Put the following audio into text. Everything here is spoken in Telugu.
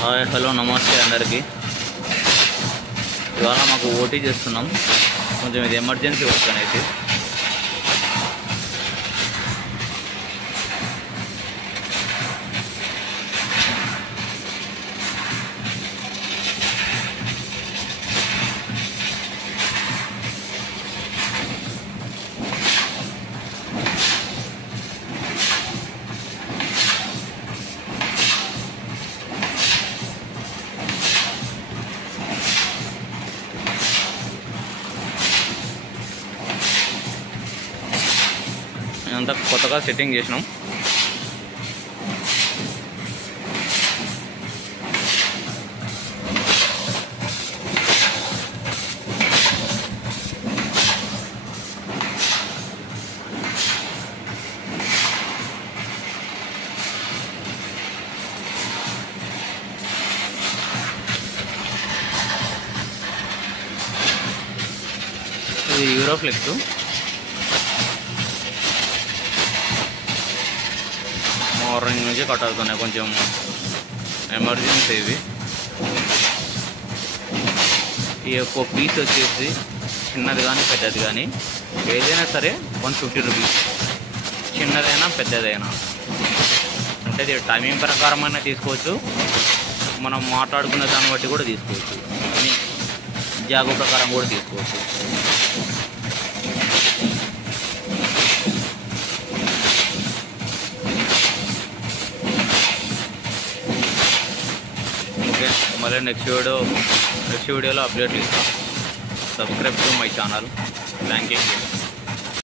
హాయ్ హలో నమస్తే అందరికీ. ఇవాళ మాకు ఓటీ చేస్తున్నాం. కొంచెం ఇది ఎమర్జెన్సీ వర్క్ అనేది. అంతా కొత్తగా సెట్టింగ్ చేసినాం. ఇది యూరోఫ్లెక్స్. మార్నింగ్ నుంచి కట్ అవుతున్నాయి. కొంచెం ఎమర్జెన్సీ ఇవి. ఈ యొక్క పీస్ వచ్చేసి చిన్నది కానీ పెద్దది కానీ ఏదైనా సరే 150 రూపీస్, చిన్నదైనా పెద్దదైనా. అంటే ఇది టైమింగ్ ప్రకారమైనా తీసుకోవచ్చు, మనం మాట్లాడుకున్న దాన్ని బట్టి కూడా తీసుకోవచ్చు, జాగో ప్రకారం కూడా తీసుకోవచ్చు. ఓకే, మళ్ళీ నెక్స్ట్ వీడియోలో అప్డేట్ ఇస్తాం. Subscribe to my channel. Thank you.